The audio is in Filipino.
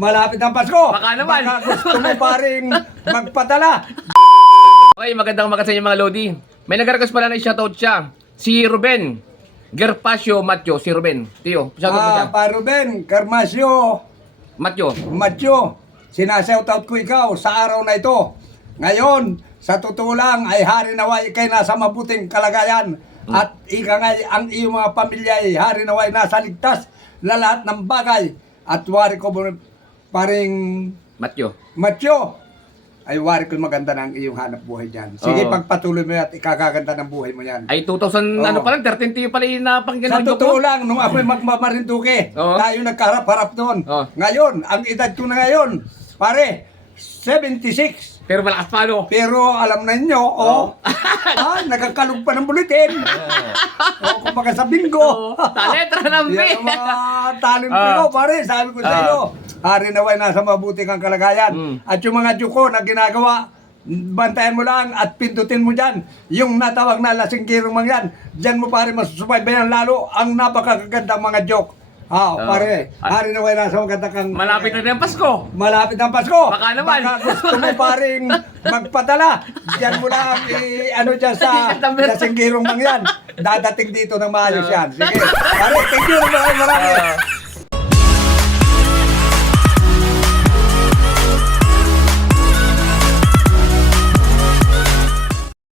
Malapit ang Pasko. Baka naman. Baka gusto mo paring magpadala. Okay, magandang umaga sa inyo mga Lodi. May nag-request pala na shoutout siya. Si Ruben Gerpasio Matyo. Si Ruben. Tiyo, shoutout mo siya. Pa Ruben, Carmasio, Matyo. Matyo, sinashoutout ko ikaw sa araw na ito. Ngayon, sa totoo lang ay hari naway ikay nasa mabuting kalagayan. At ika nga ang iyong mga pamilya ay hari naway nasa ligtas na lahat ng bagay. At wari ko paring Matyo. Matyo, ay wari ko maganda ng iyong hanap buhay dyan. Sige, Oo. pagpatuloy mo yan at ikakaganda ng buhay mo yan. Ay 2000 ano Oo. pa lang, 13 tiyo pala yung napanggan Sa ng joke totoo mo. lang, nung ako'y magmamarinduke, Oo. tayo nagkaharap-harap doon. Oo. Ngayon, ang edad ko na ngayon, pare, 76. Pero malakas pa no. Pero alam na ninyo, nagkakalog pa ng bulitin. Kumbaga sa bingo. Taletra ng B. Yan ang mga talent ko, pare. Sabi ko sa iyo, hari naway nasa mabuti kang kalagayan. Mm. At yung mga juko na ginagawa, bantayan mo lang at pindutin mo dyan. Yung natawag na lasinggirong mga yan, dyan mo pare masusubaybayan lalo ang napakagandang mga joke. Pare, hari naway nasa maganda kang... Malapit na rin ang Pasko. Malapit ang Pasko. Baka naman. Baka gusto mo paring magpadala. Diyan mo lang ano dyan sa lasinggirong mga yan. Dadating dito ng maayos yan. Sige. Pare, thank you. Marami.